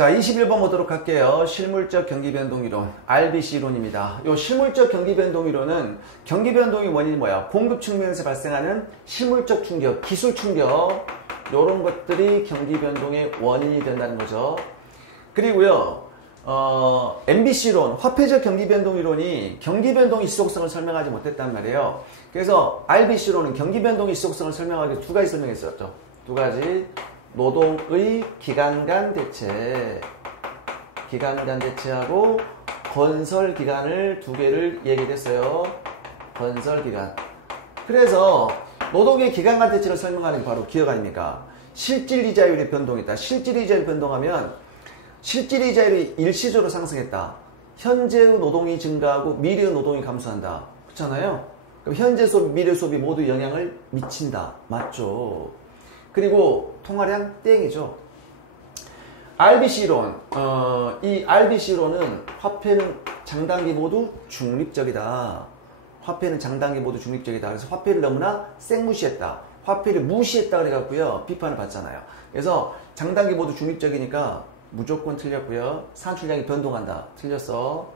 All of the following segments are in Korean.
자, 21번 보도록 할게요. 실물적 경기변동이론, RBC 이론입니다. 요 실물적 경기변동이론은 경기변동의 원인이 뭐야? 공급 측면에서 발생하는 실물적 충격, 기술 충격, 요런 것들이 경기변동의 원인이 된다는 거죠. 그리고요, MBC이론, 화폐적 경기변동이론이 경기변동의 지속성을 설명하지 못했단 말이에요. 그래서 RBC이론은 경기변동의 지속성을 설명하기 위해 두 가지 설명했었죠. 두 가지. 노동의 기간 간 대체하고 건설 기간을 두 개를 얘기했어요. 건설 기간. 그래서 노동의 기간 간 대체를 설명하는 게 바로 기억 아닙니까? 실질이자율의 변동이다. 실질이자율이 변동하면 실질이자율이 일시적으로 상승했다. 현재의 노동이 증가하고 미래의 노동이 감소한다. 그렇잖아요? 그럼 현재 소비, 미래 소비 모두 영향을 미친다. 맞죠? 그리고 통화량 땡이죠. RBC이론, 이 RBC이론은 화폐는 장단기 모두 중립적이다. 화폐는 장단기 모두 중립적이다. 그래서 화폐를 너무나 쌩무시했다. 화폐를 무시했다 그래갖고요. 비판을 받잖아요. 그래서 장단기 모두 중립적이니까 무조건 틀렸고요. 산출량이 변동한다. 틀렸어.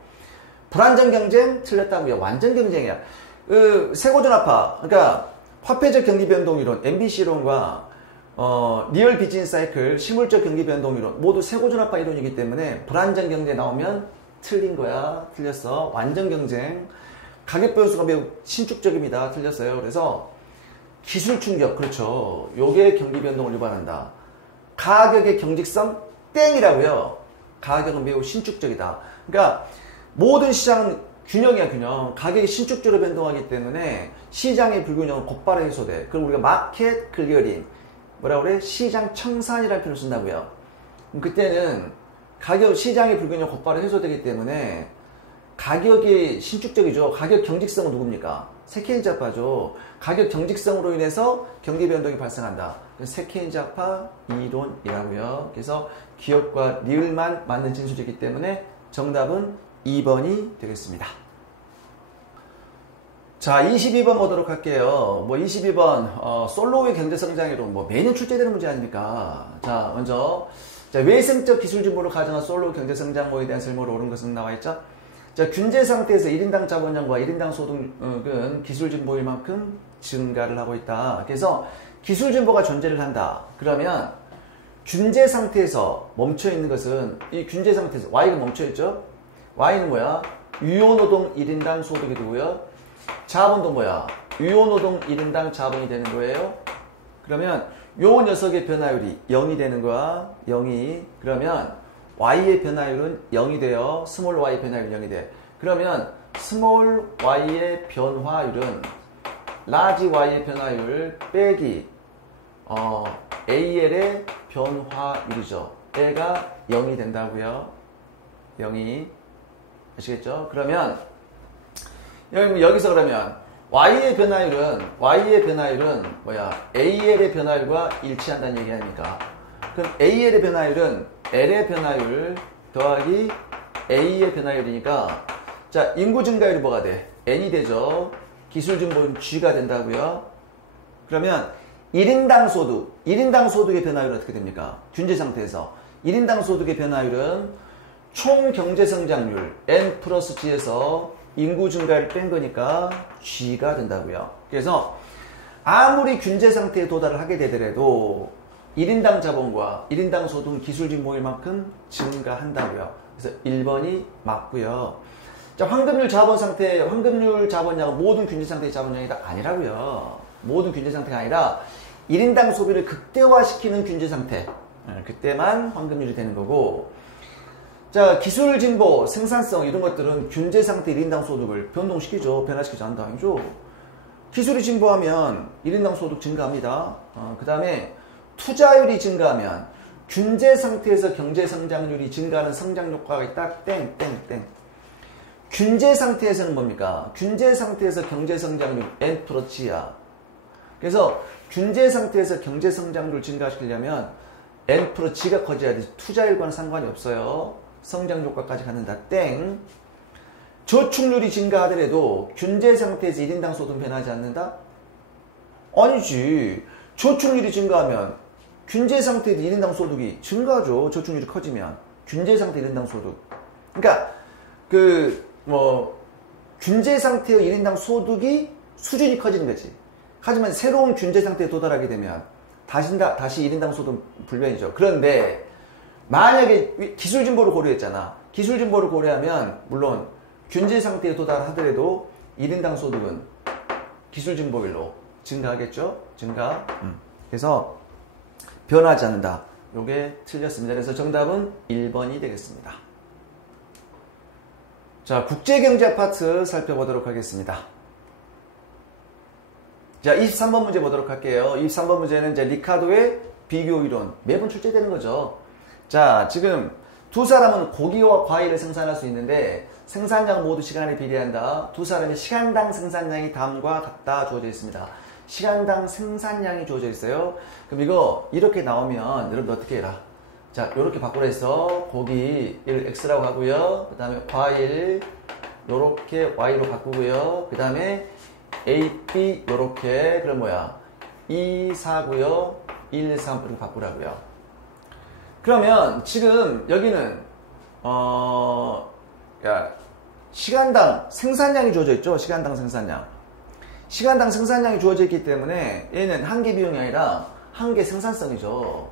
불안정 경쟁 틀렸다고요. 완전 경쟁이야. 세고전압화, 그러니까 화폐적 경기변동이론, MBC이론과 리얼 비즈니스 사이클, 실물적 경기변동이론 모두 세고전압화 이론이기 때문에 불안정 경제 나오면 틀린 거야. 틀렸어. 완전 경쟁. 가격 변수가 매우 신축적입니다. 틀렸어요. 그래서 기술 충격, 그렇죠. 요게 경기변동을 유발한다. 가격의 경직성 땡이라고요. 가격은 매우 신축적이다. 그러니까 모든 시장은 균형이야, 균형. 가격이 신축적으로 변동하기 때문에 시장의 불균형은 곧바로 해소돼. 그럼 우리가 마켓 클리어링, 뭐라 그래? 시장 청산이라는 표현을 쓴다고요. 그럼 그때는 시장의 불균형 곧바로 해소되기 때문에 가격이 신축적이죠. 가격 경직성은 누굽니까? 세케인자파죠. 가격 경직성으로 인해서 경기 변동이 발생한다. 세케인자파 이론이라고요. 그래서 기업과 리을만 맞는 진술이기 때문에 정답은 2번이 되겠습니다. 자, 22번 보도록 할게요. 22번, 솔로의 경제성장이론, 매년 출제되는 문제 아닙니까? 자, 먼저, 외생적 기술 진보를 가정한 솔로 경제성장모에 대한 설명으로 옳은 것은 나와있죠? 자, 균제 상태에서 1인당 자본량과 1인당 소득은 기술 진보일 만큼 증가를 하고 있다. 그래서 기술 진보가 존재를 한다. 그러면, 균제 상태에서 멈춰있는 것은, 이 균제 상태에서, Y가 멈춰있죠? Y는 뭐야? 유효노동 1인당 소득이 되고요. 자본도 뭐야? 유효노동 1인당 자본이 되는 거예요. 그러면 요 녀석의 변화율이 0이 되는 거야. 0이. 그러면 Y의 변화율은 0이 돼요. 스몰 Y의 변화율은 0이 돼. 그러면 스몰 Y의 변화율은 라지 Y의 변화율 빼기 AL의 변화율이죠. 얘가 0이 된다고요. 0이. 아시겠죠? 그러면 여기서 그러면 Y의 변화율은 뭐야? AL의 변화율과 일치한다는 얘기 아닙니까? 그럼 AL의 변화율은 L의 변화율 더하기 A의 변화율이니까 자, 인구 증가율이 뭐가 돼? N이 되죠. 기술 진보율은 G가 된다고요. 그러면 1인당 소득의 변화율은 어떻게 됩니까? 균제 상태에서 1인당 소득의 변화율은 총 경제 성장률 N 플러스 G에서 인구 증가를 뺀 거니까 G가 된다고요. 그래서 아무리 균제 상태에 도달을 하게 되더라도 1인당 자본과 1인당 소득은 기술 진보일 만큼 증가한다고요. 그래서 1번이 맞고요. 자, 황금률 자본 상태, 황금률 자본량은 모든 균제 상태의 자본량이다. 아니라고요. 모든 균제 상태가 아니라 1인당 소비를 극대화시키는 균제 상태. 그때만 황금률이 되는 거고 자, 기술 진보, 생산성 이런 것들은 균제 상태 1인당 소득을 변동시키죠. 변화시키지 않는다. 아니죠. 기술이 진보하면 1인당 소득 증가합니다. 그 다음에 투자율이 증가하면 균제 상태에서 경제 성장률이 증가하는 성장 효과가 있다. 땡땡땡. 균제 상태에서는 뭡니까? 균제 상태에서 경제 성장률 N 플러스 G야. 그래서 균제 상태에서 경제 성장률을 증가시키려면 N 플러스 G가 커져야 돼. 투자율과는 상관이 없어요. 성장 효과까지 갖는다. 땡. 저축률이 증가하더라도 균제 상태에서 1인당 소득은 변하지 않는다? 아니지. 저축률이 증가하면 균제 상태에서 1인당 소득이 증가하죠. 저축률이 커지면. 균제 상태 1인당 소득. 그러니까 균제 상태의 1인당 소득이 수준이 커지는 거지. 하지만 새로운 균제 상태에 도달하게 되면 다시 1인당 소득 불변이죠. 그런데 만약에 기술 진보를 고려했잖아. 기술 진보를 고려하면 물론 균제 상태에 도달하더라도 1인당 소득은 기술 진보별로 증가하겠죠. 증가. 그래서 변하지 않는다. 요게 틀렸습니다. 그래서 정답은 1번이 되겠습니다. 자, 국제경제 파트 살펴보도록 하겠습니다. 자, 23번 문제 보도록 할게요. 23번 문제는 이제 리카도의 비교 이론. 매번 출제되는 거죠. 자, 지금 두 사람은 고기와 과일을 생산할 수 있는데 생산량 모두 시간에 비례한다. 두 사람의 시간당 생산량이 다음과 같다 주어져 있습니다. 시간당 생산량이 주어져 있어요. 그럼 이거 이렇게 나오면 여러분 어떻게 해라? 자, 이렇게 바꾸라 해서 고기를 X라고 하고요. 그 다음에 과일 요렇게 Y로 바꾸고요. 그 다음에 A, B 요렇게 그럼 뭐야? 2, 4고요. 1, 3 이렇게 바꾸라고요. 그러면 지금 여기는 시간당 생산량이 주어져 있죠. 시간당 생산량. 시간당 생산량이 주어져 있기 때문에 얘는 한계 비용이 아니라 한계 생산성이죠.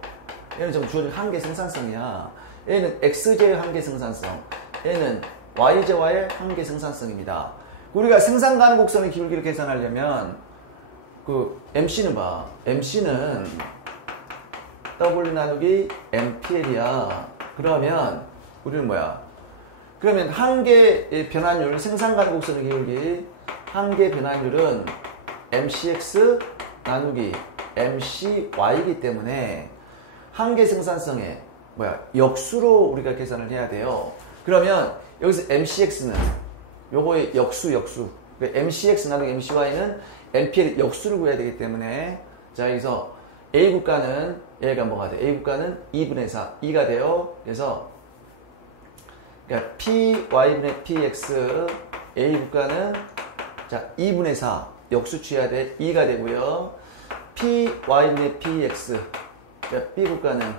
얘는 지금 주어진 한계 생산성이야. 얘는 XJ의 한계 생산성. 얘는 YJ와의 한계 생산성입니다. 우리가 생산 가능 곡선의 기울기를 계산하려면 그 MC는 봐. MC는 W 나누기 MPL이야. 그러면 우리는 뭐야? 그러면 한계 변환율, 생산 가능 곡선의 기울기 한계 변환율은 MCX 나누기 MCY이기 때문에 한계 생산성의 역수로 우리가 계산을 해야 돼요. 그러면 여기서 MCX는 요거의 역수. MCX 나누기 MCY는 MPL 역수를 구해야 되기 때문에 자, 여기서 A 국가는 얘가 뭐가 돼? A 국가는 2분의 4, 2가 돼요. 그래서 그러니까 PY분의 PX A 국가는 자, 2분의 4 역수 취해야 돼. 2가 되고요. PY분의 PX 그러니까 B 국가는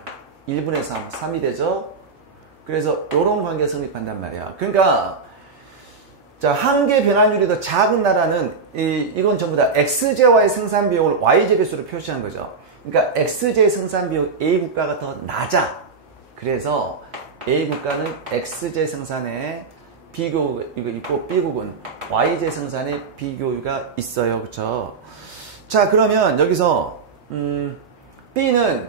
1분의 3, 3이 되죠. 그래서 이런 관계가 성립한단 말이야. 그러니까 자, 한계 변환율이 더 작은 나라는 이건 전부 다 XJ와의 생산 비용을 YJ 배수로 표시한 거죠. 그러니까 XJ 생산 비용 A 국가가 더 낮아. 그래서 A 국가는 XJ 생산에 비교유가 있고 B국은 YJ 생산에 비교유가 있어요. 그렇죠? 자, 그러면 여기서 B는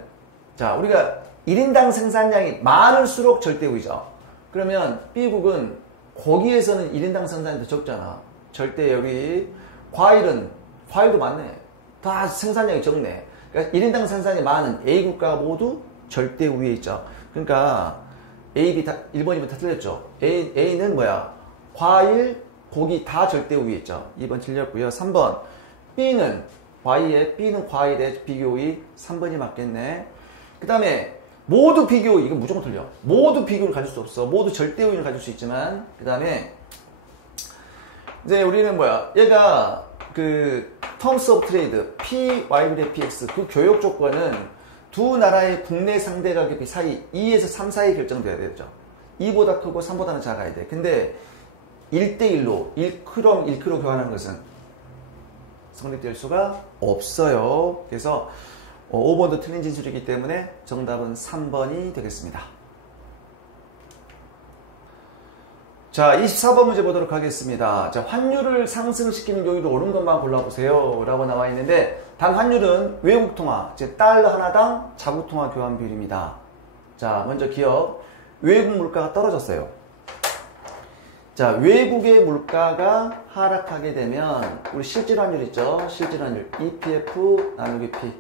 자, 우리가 1인당 생산량이 많을수록 절대우이죠. 그러면 B국은 고기에서는 1인당 생산이 더 적잖아. 절대율이. 과일도 많네. 다 생산량이 적네. 그러니까 1인당 생산이 많은 A국가가 모두 절대우위에 있죠. 그러니까 A, B 다 1번, 2번 다 틀렸죠. A는 뭐야? 과일, 고기 다 절대우위에 있죠. 2번 틀렸고요. 3번 B는 과일의 비교우위 3번이 맞겠네. 그 다음에 모두 비교우위, 이거 무조건 틀려. 모두 비교를 가질 수 없어. 모두 절대우위를 가질 수 있지만 그 다음에 이제 우리는 뭐야? 얘가 그 terms of trade PY분의 PX 그 교역 조건은 두 나라의 국내 상대 가격비 사이 2에서 3 사이 결정돼야 되죠. 2보다 크고 3보다는 작아야 돼. 근데 1대1로 1크롬 1크로 교환하는 것은 성립될 수가 없어요. 그래서 5번도 틀린 진술이기 때문에 정답은 3번이 되겠습니다. 자, 24번 문제 보도록 하겠습니다. 자, 환율을 상승시키는 요인으로 옳은 것만 골라보세요 라고 나와 있는데 단 환율은 외국 통화, 즉 달러 하나당 자국 통화 교환 비율입니다. 자, 먼저 기억. 외국 물가가 떨어졌어요. 자, 외국의 물가가 하락하게 되면 우리 실질환율 있죠? 실질환율 EPF 나누기 P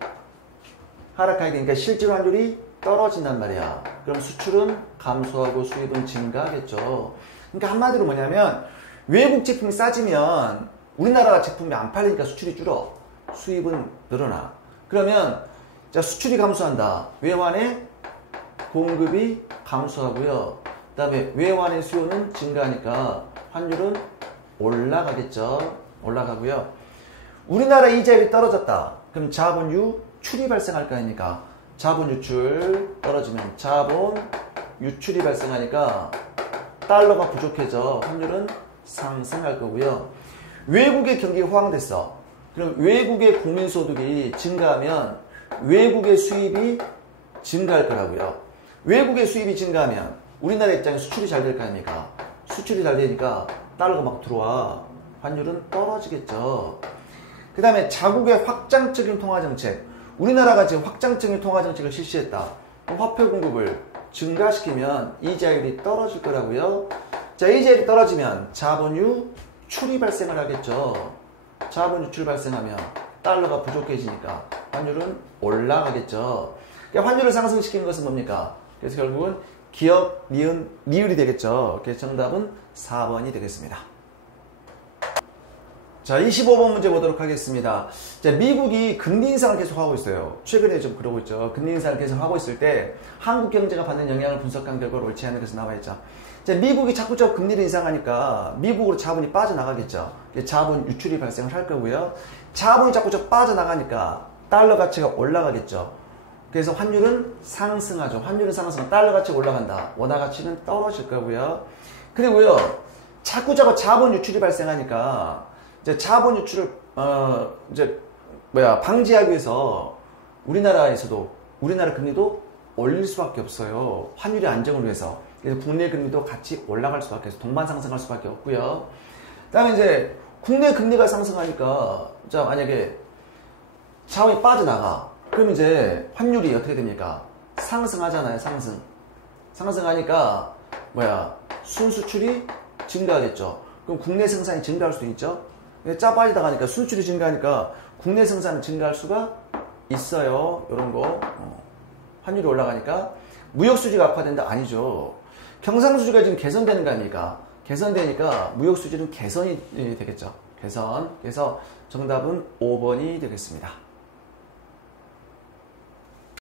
하락하게 되니까 실질환율이 떨어진단 말이야. 그럼 수출은 감소하고 수입은 증가하겠죠. 그러니까 한마디로 뭐냐면 외국 제품이 싸지면 우리나라 제품이 안 팔리니까 수출이 줄어. 수입은 늘어나. 그러면 자, 수출이 감소한다. 외환의 공급이 감소하고요. 그 다음에 외환의 수요는 증가하니까 환율은 올라가겠죠. 올라가고요. 우리나라 이자율이 떨어졌다. 그럼 자본 유출이 발생할 거 아닙니까? 자본 유출 떨어지면 자본 유출이 발생하니까 달러가 부족해져 환율은 상승할 거고요. 외국의 경기가 호황됐어. 그럼 외국의 국민소득이 증가하면 외국의 수입이 증가할 거라고요. 외국의 수입이 증가하면 우리나라 입장에 수출이 잘 될 거 아닙니까? 수출이 잘 되니까 달러가 막 들어와. 환율은 떨어지겠죠. 그 다음에 자국의 확장적인 통화정책. 우리나라가 지금 확장적인 통화정책을 실시했다. 화폐 공급을 증가시키면 이자율이 떨어질 거라고요. 자, 이자율이 떨어지면 자본 유출이 발생을 하겠죠. 자본 유출 발생하면 달러가 부족해지니까 환율은 올라가겠죠. 그러니까 환율을 상승시키는 것은 뭡니까? 그래서 결국은 기업, 니은, 리을이 되겠죠. 그래서 정답은 4번이 되겠습니다. 자, 25번 문제 보도록 하겠습니다. 자, 미국이 금리 인상을 계속하고 있어요. 최근에 좀 그러고 있죠. 금리 인상을 계속하고 있을 때 한국 경제가 받는 영향을 분석한 결과로 옳지 않은 것이 나와 있죠. 자, 미국이 자꾸 금리를 인상하니까 미국으로 자본이 빠져나가겠죠. 자본 유출이 발생을 할 거고요. 자본이 자꾸 빠져나가니까 달러 가치가 올라가겠죠. 그래서 환율은 상승하죠. 환율은 상승하면 달러 가치가 올라간다. 원화 가치는 떨어질 거고요. 그리고요, 자꾸 자본 유출이 발생하니까 이제 자본 유출을 방지하기 위해서 우리나라 금리도 올릴 수밖에 없어요. 환율의 안정을 위해서. 그래서 국내 금리도 같이 올라갈 수밖에 없어요. 동반 상승할 수밖에 없고요. 그다음에 이제 국내 금리가 상승하니까 자, 만약에 자본이 빠져나가. 그럼 이제 환율이 어떻게 됩니까? 상승하잖아요. 상승하니까 순수출이 증가하겠죠. 그럼 국내 생산이 증가할 수도 있죠. 짜 빠지다 가니까 수출이 증가하니까 국내 생산은 증가할 수가 있어요. 이런 거. 환율이 올라가니까 무역 수지가 악화된다? 아니죠. 경상수지가 지금 개선되는 거 아닙니까? 개선되니까 무역 수지는 개선이 되겠죠. 개선. 그래서 정답은 5번이 되겠습니다.